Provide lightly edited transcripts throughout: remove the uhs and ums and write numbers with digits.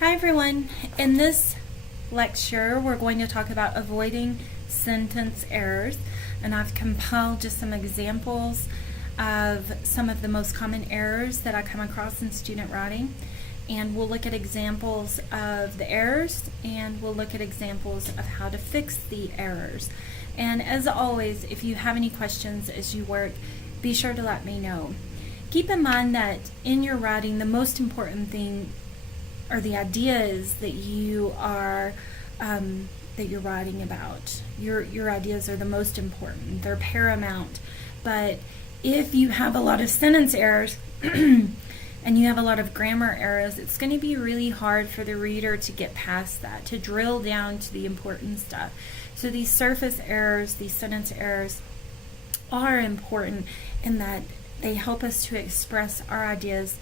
Hi everyone. In this lecture we're going to talk about avoiding sentence errors, and I've compiled just some examples of some of the most common errors that I come across in student writing, and we'll look at examples of the errors and we'll look at examples of how to fix the errors. And as always, if you have any questions as you work, be sure to let me know. Keep in mind that in your writing the most important thing or the ideas that you are that you're writing about. Your ideas are the most important. They're paramount. But if you have a lot of sentence errors and you have a lot of grammar errors, it's going to be really hard for the reader to get past that, to drill down to the important stuff. So these surface errors, these sentence errors, are important in that they help us to express our ideas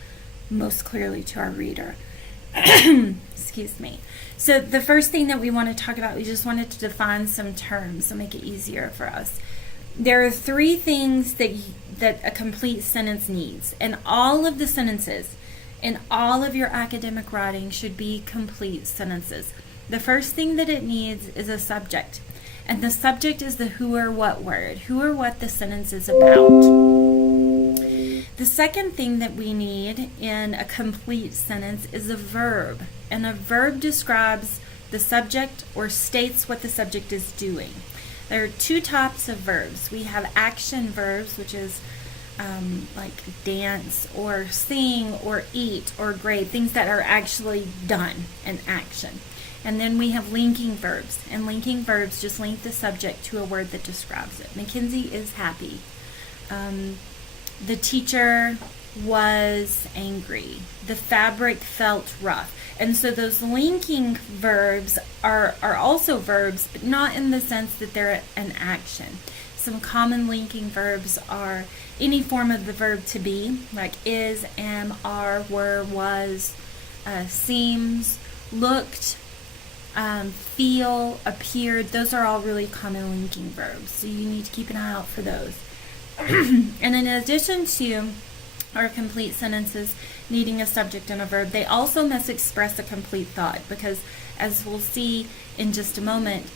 most clearly to our reader. Excuse me. So the first thing that we want to talk about, we just wanted to define some terms to make it easier for us. There are three things that a complete sentence needs, and all of the sentences in all of your academic writing should be complete sentences. The first thing that it needs is a subject, and the subject is the who or what word, who or what the sentence is about. The second thing that we need in a complete sentence is a verb, and a verb describes the subject or states what the subject is doing. There are two types of verbs. We have action verbs, which is like dance or sing or eat or grade, things that are actually done in action. And then we have linking verbs, and linking verbs just link the subject to a word that describes it. Mackenzie is happy. The teacher was angry. The fabric felt rough. And so those linking verbs are also verbs, but not in the sense that they're an action. Some common linking verbs are any form of the verb to be, like is, am, are, were, was, seems, looked, feel, appeared. Those are all really common linking verbs, so you need to keep an eye out for those. And in addition to our complete sentences needing a subject and a verb, they also must express a complete thought, because as we'll see in just a moment,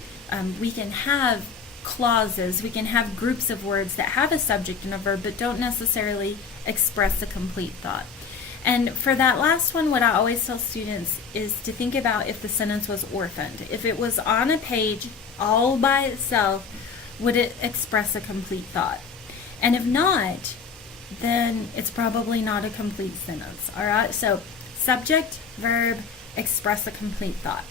we can have clauses, we can have groups of words that have a subject and a verb but don't necessarily express a complete thought. And for that last one, what I always tell students is to think about if the sentence was orphaned. If it was on a page all by itself, would it express a complete thought? And if not, then it's probably not a complete sentence. All right, so subject, verb, express a complete thought.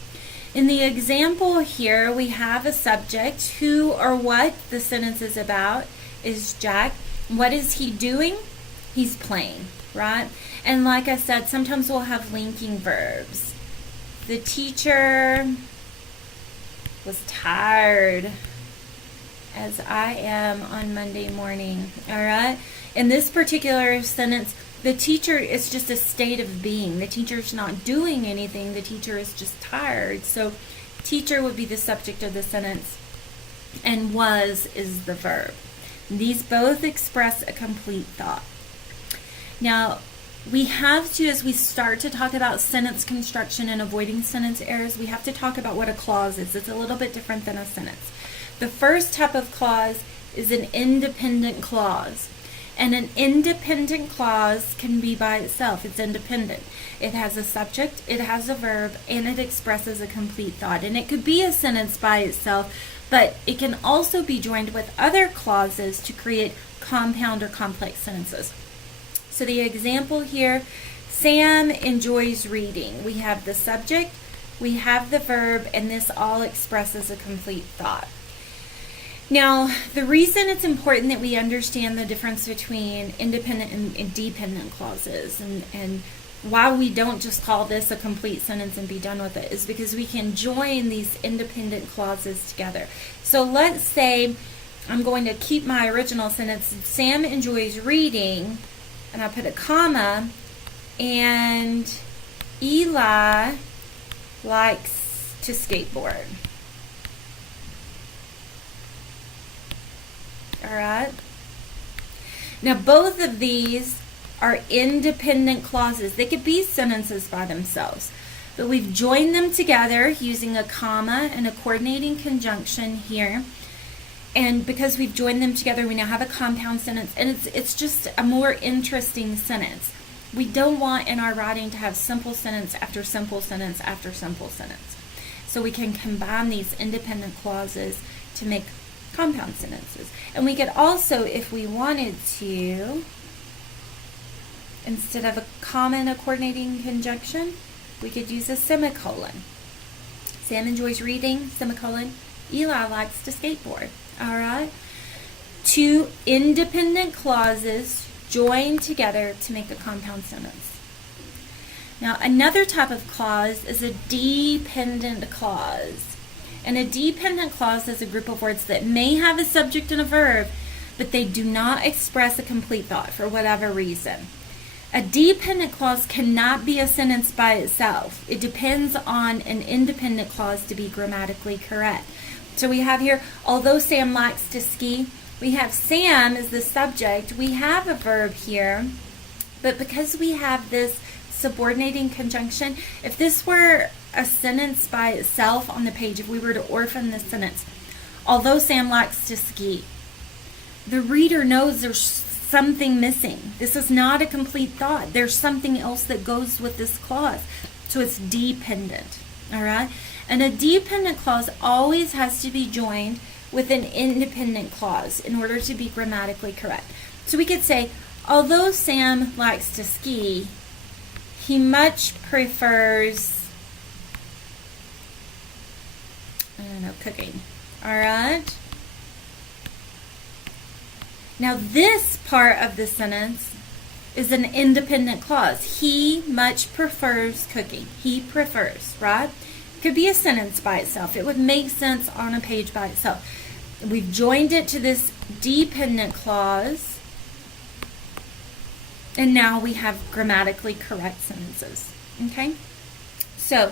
In the example here, we have a subject. Who or what the sentence is about is Jack. What is he doing? He's playing, right? And like I said, sometimes we'll have linking verbs. The teacher was tired, as I am on Monday morning. All right. In this particular sentence, the teacher is just a state of being. The teacher's not doing anything. The teacher is just tired. So teacher would be the subject of the sentence, and was is the verb. These both express a complete thought. Now, we have to, as we start to talk about sentence construction and avoiding sentence errors, we have to talk about what a clause is. It's a little bit different than a sentence. The first type of clause is an independent clause. And an independent clause can be by itself. It's independent. It has a subject, it has a verb, and it expresses a complete thought. And it could be a sentence by itself, but it can also be joined with other clauses to create compound or complex sentences. So the example here, Sam enjoys reading. We have the subject, we have the verb, and this all expresses a complete thought. Now, the reason it's important that we understand the difference between independent and dependent clauses, and why we don't just call this a complete sentence and be done with it, is because we can join these independent clauses together. So let's say I'm going to keep my original sentence, Sam enjoys reading, and I put a comma, and Eli likes to skateboard. All right. Now, both of these are independent clauses. They could be sentences by themselves. but we've joined them together using a comma and a coordinating conjunction here. And because we've joined them together, we now have a compound sentence, and it's just a more interesting sentence. We don't want in our writing to have simple sentence after simple sentence after simple sentence. So we can combine these independent clauses to make compound sentences. And we could also, if we wanted to, instead of a comma and a coordinating conjunction, we could use a semicolon. Sam enjoys reading, semicolon. Eli likes to skateboard. All right? Two independent clauses joined together to make a compound sentence. Now, another type of clause is a dependent clause. And a dependent clause is a group of words that may have a subject and a verb, but they do not express a complete thought for whatever reason. A dependent clause cannot be a sentence by itself. It depends on an independent clause to be grammatically correct. So we have here, although Sam likes to ski, we have Sam as the subject. We have a verb here, but because we have this subordinating conjunction, if this were a sentence by itself on the page, if we were to orphan this sentence, although Sam likes to ski, the reader knows there's something missing. This is not a complete thought. There's something else that goes with this clause. So it's dependent. All right? And a dependent clause always has to be joined with an independent clause in order to be grammatically correct. So we could say, although Sam likes to ski, he much prefers, cooking. All right? Now this part of the sentence is an independent clause. He much prefers cooking. He prefers, right? It could be a sentence by itself. It would make sense on a page by itself. We've joined it to this dependent clause, and now we have grammatically correct sentences. Okay? So,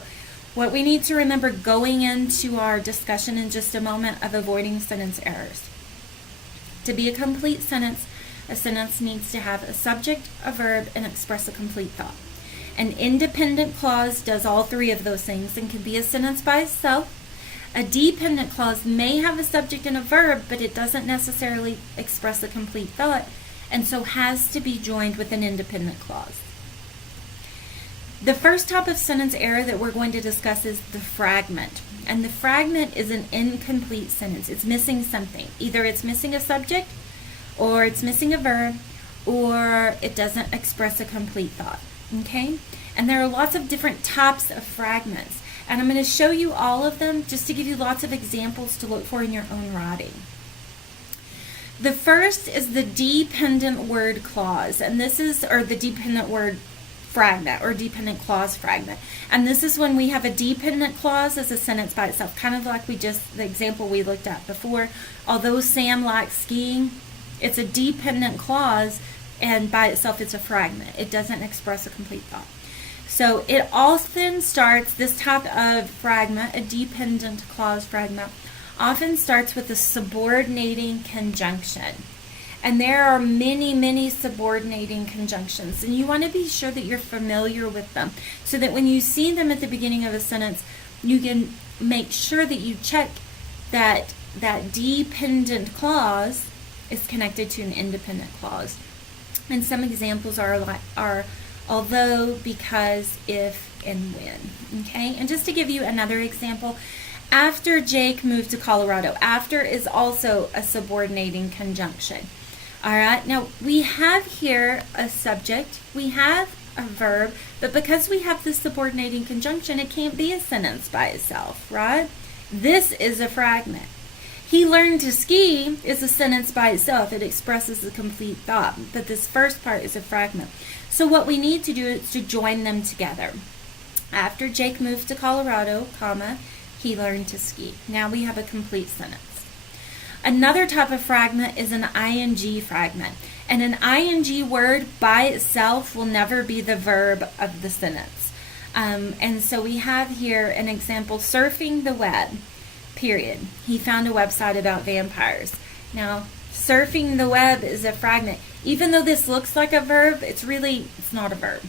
what we need to remember going into our discussion in just a moment of avoiding sentence errors. To be a complete sentence, a sentence needs to have a subject, a verb, and express a complete thought. An independent clause does all three of those things and can be a sentence by itself. A dependent clause may have a subject and a verb, but it doesn't necessarily express a complete thought, and so has to be joined with an independent clause. The first type of sentence error that we're going to discuss is the fragment. And the fragment is an incomplete sentence. It's missing something. Either it's missing a subject, or it's missing a verb, or it doesn't express a complete thought. Okay? And there are lots of different types of fragments. And I'm going to show you all of them just to give you lots of examples to look for in your own writing. The first is the dependent word clause. And this is, or the dependent word fragment or dependent clause fragment. And this is when we have a dependent clause as a sentence by itself, kind of like the example we looked at before. Although Sam likes skiing, it's a dependent clause, and by itself it's a fragment. It doesn't express a complete thought. So it often starts, this type of fragment, a dependent clause fragment, often starts with a subordinating conjunction. And there are many, many subordinating conjunctions, and you want to be sure that you're familiar with them so that when you see them at the beginning of a sentence, you can make sure that you check that that dependent clause is connected to an independent clause. And some examples are although, because, if, and when. Okay? And just to give you another example, after Jake moved to Colorado, after is also a subordinating conjunction. All right, now we have here a subject, we have a verb, but because we have this subordinating conjunction, it can't be a sentence by itself, right? This is a fragment. He learned to ski is a sentence by itself. It expresses a complete thought, but this first part is a fragment. So what we need to do is to join them together. After Jake moved to Colorado, comma, he learned to ski. Now we have a complete sentence. Another type of fragment is an ing fragment. And an ing word by itself will never be the verb of the sentence. And so we have here an example, surfing the web, period. He found a website about vampires. Now, surfing the web is a fragment. Even though this looks like a verb, it's not a verb.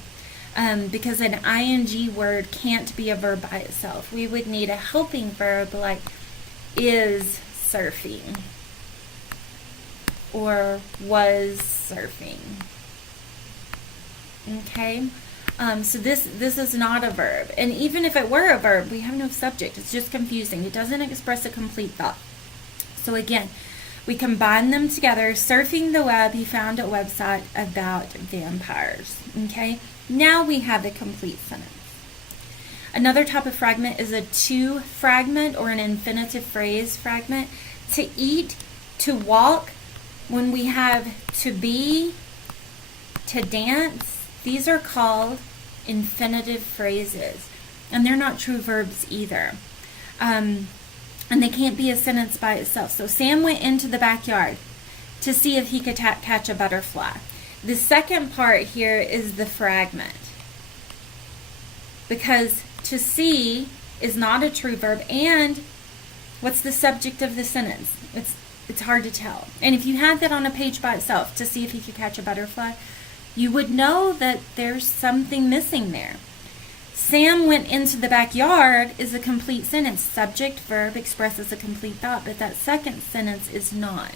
because an ing word can't be a verb by itself. We would need a helping verb like is surfing or was surfing. Okay? So this is not a verb. And even if it were a verb, we have no subject. It's just confusing. It doesn't express a complete thought. So again, we combine them together. Surfing the web, he found a website about vampires. Okay? Now we have a complete sentence. Another type of fragment is a to fragment or an infinitive phrase fragment. To eat, to walk, when we have to be, to dance, these are called infinitive phrases. And they're not true verbs either. And they can't be a sentence by itself. So Sam went into the backyard to see if he could catch a butterfly. The second part here is the fragment. Because to see is not a true verb. And what's the subject of the sentence? It's hard to tell. And if you had that on a page by itself, to see if he could catch a butterfly, you would know that there's something missing there. Sam went into the backyard is a complete sentence. Subject, verb expresses a complete thought, but that second sentence is not.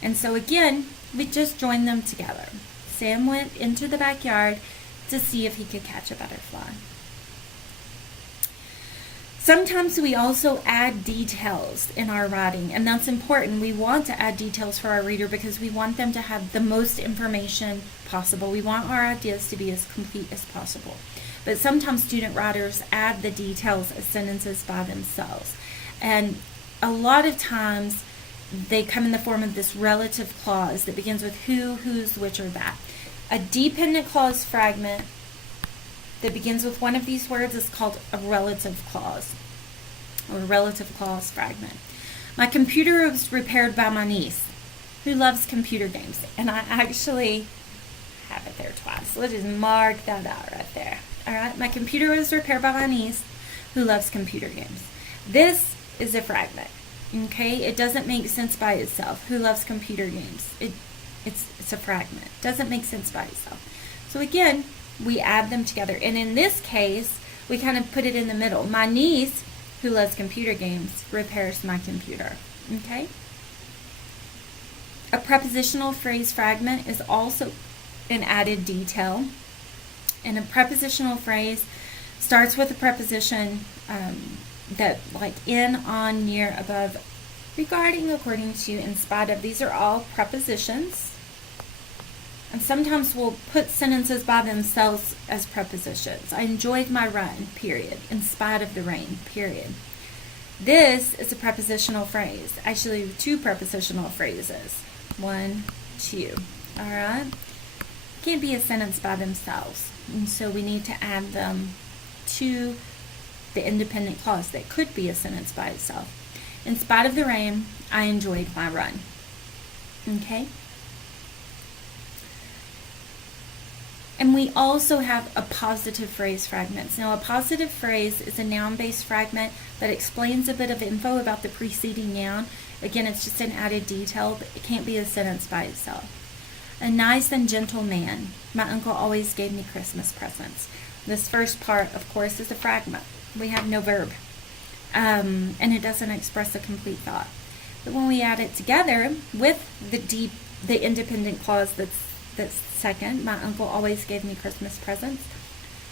And so again, we just join them together. Sam went into the backyard to see if he could catch a butterfly. Sometimes we also add details in our writing, and that's important. We want to add details for our reader because we want them to have the most information possible. We want our ideas to be as complete as possible. But sometimes student writers add the details as sentences by themselves. And a lot of times they come in the form of this relative clause that begins with who, whose, which, or that. A dependent clause fragment that begins with one of these words is called a relative clause or a relative clause fragment. My computer was repaired by my niece who loves computer games. And I actually have it there twice. So let's just mark that out right there. All right, my computer was repaired by my niece who loves computer games. This is a fragment. Okay, it doesn't make sense by itself. Who loves computer games? It's a fragment. It doesn't make sense by itself. So again, we add them together. And in this case, we kind of put it in the middle. My niece, who loves computer games, repairs my computer. Okay? A prepositional phrase fragment is also an added detail. And a prepositional phrase starts with a preposition that like in, on, near, above, regarding, according to, in spite of. These are all prepositions. And sometimes we'll put sentences by themselves as prepositions. I enjoyed my run, period. In spite of the rain, period. This is a prepositional phrase. Actually, two prepositional phrases. 1, 2. All right? Can't be a sentence by themselves. And so we need to add them to the independent clause that could be a sentence by itself. In spite of the rain, I enjoyed my run. Okay? And we also have a positive phrase fragments. Now, a positive phrase is a noun-based fragment that explains a bit of info about the preceding noun. Again, it's just an added detail, but it can't be a sentence by itself. A nice and gentle man. My uncle always gave me Christmas presents. This first part, of course, is a fragment. We have no verb. And it doesn't express a complete thought. But when we add it together with the independent clause that's second, my uncle always gave me Christmas presents.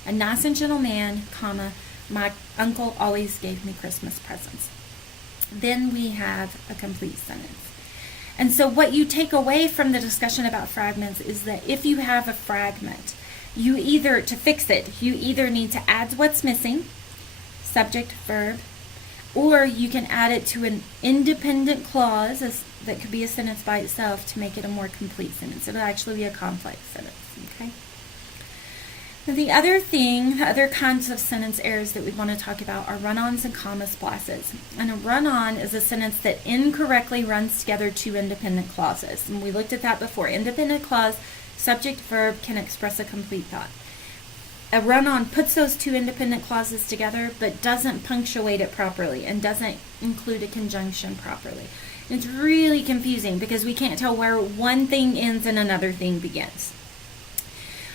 A nice and gentle man, comma, my uncle always gave me Christmas presents. Then we have a complete sentence. And so what you take away from the discussion about fragments is that if you have a fragment, to fix it, you either need to add what's missing, subject, verb, or you can add it to an independent clause that could be a sentence by itself to make it a more complete sentence. It'll actually be a complex sentence, okay? Now the other kinds of sentence errors that we want to talk about are run-ons and comma splices. And a run-on is a sentence that incorrectly runs together two independent clauses. And we looked at that before. Independent clause, subject, verb can express a complete thought. A run-on puts those two independent clauses together but doesn't punctuate it properly and doesn't include a conjunction properly. It's really confusing because we can't tell where one thing ends and another thing begins.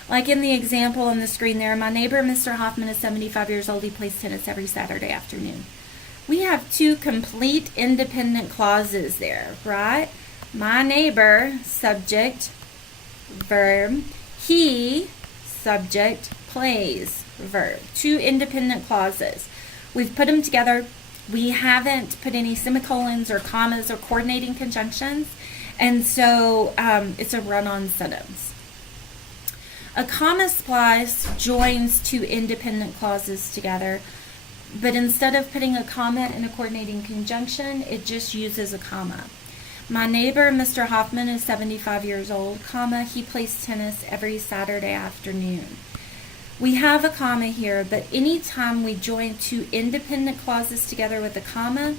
Like in the example on the screen there, my neighbor, Mr. Hoffman, is 75 years old. He plays tennis every Saturday afternoon. We have two complete independent clauses there, right? My neighbor, subject, verb. He, subject, plays, verb. Two independent clauses. We've put them together. We haven't put any semicolons or commas or coordinating conjunctions, and so it's a run-on sentence. A comma splice joins two independent clauses together, but instead of putting a comma in a coordinating conjunction, it just uses a comma. My neighbor, Mr. Hoffman, is 75 years old, comma, he plays tennis every Saturday afternoon. We have a comma here, but anytime we join two independent clauses together with a comma,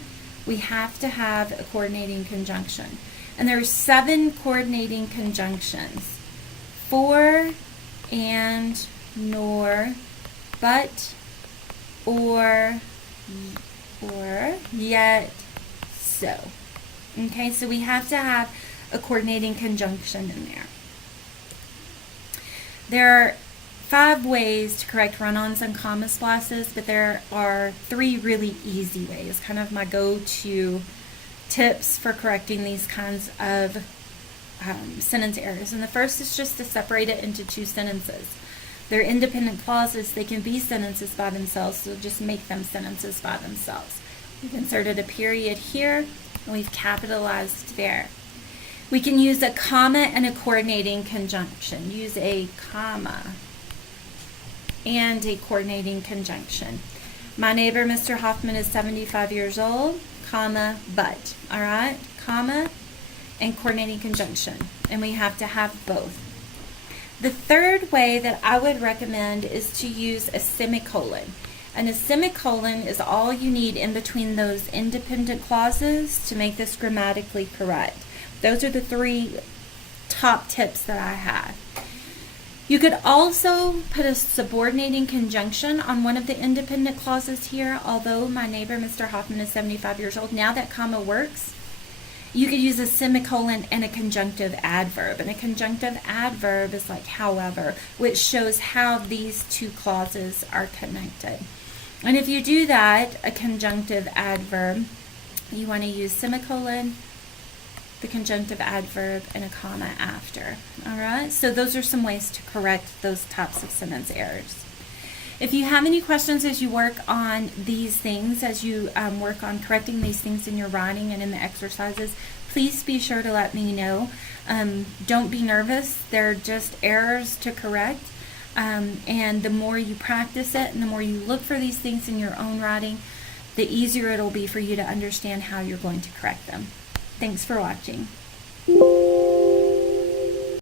we have to have a coordinating conjunction. And there are 7 coordinating conjunctions. For, and, nor, but, or, yet, so. Okay, so we have to have a coordinating conjunction in there. There are 5 ways to correct run-ons and comma splices, but there are 3 really easy ways, kind of my go-to tips for correcting these kinds of sentence errors. And the first is just to separate it into 2 sentences. They're independent clauses. They can be sentences by themselves, so just make them sentences by themselves. We've inserted a period here, and we've capitalized there. We can use a comma and a coordinating conjunction. Use a comma and a coordinating conjunction. My neighbor, Mr. Hoffman, is 75 years old, comma, but. All right? Comma and coordinating conjunction. And we have to have both. The third way that I would recommend is to use a semicolon. And a semicolon is all you need in between those independent clauses to make this grammatically correct. Those are the 3 top tips that I have. You could also put a subordinating conjunction on one of the independent clauses here. Although my neighbor, Mr. Hoffman, is 75 years old, now that comma works. You could use a semicolon and a conjunctive adverb. And a conjunctive adverb is like however, which shows how these 2 clauses are connected. And if you do that, a conjunctive adverb, you want to use semicolon, the conjunctive adverb, and a comma after. All right, so those are some ways to correct those types of sentence errors. If you have any questions as you work on these things, as you work on correcting these things in your writing and in the exercises, please be sure to let me know. Don't be nervous. They're just errors to correct. And the more you practice it and the more you look for these things in your own writing, the easier it'll be for you to understand how you're going to correct them. Thanks for watching.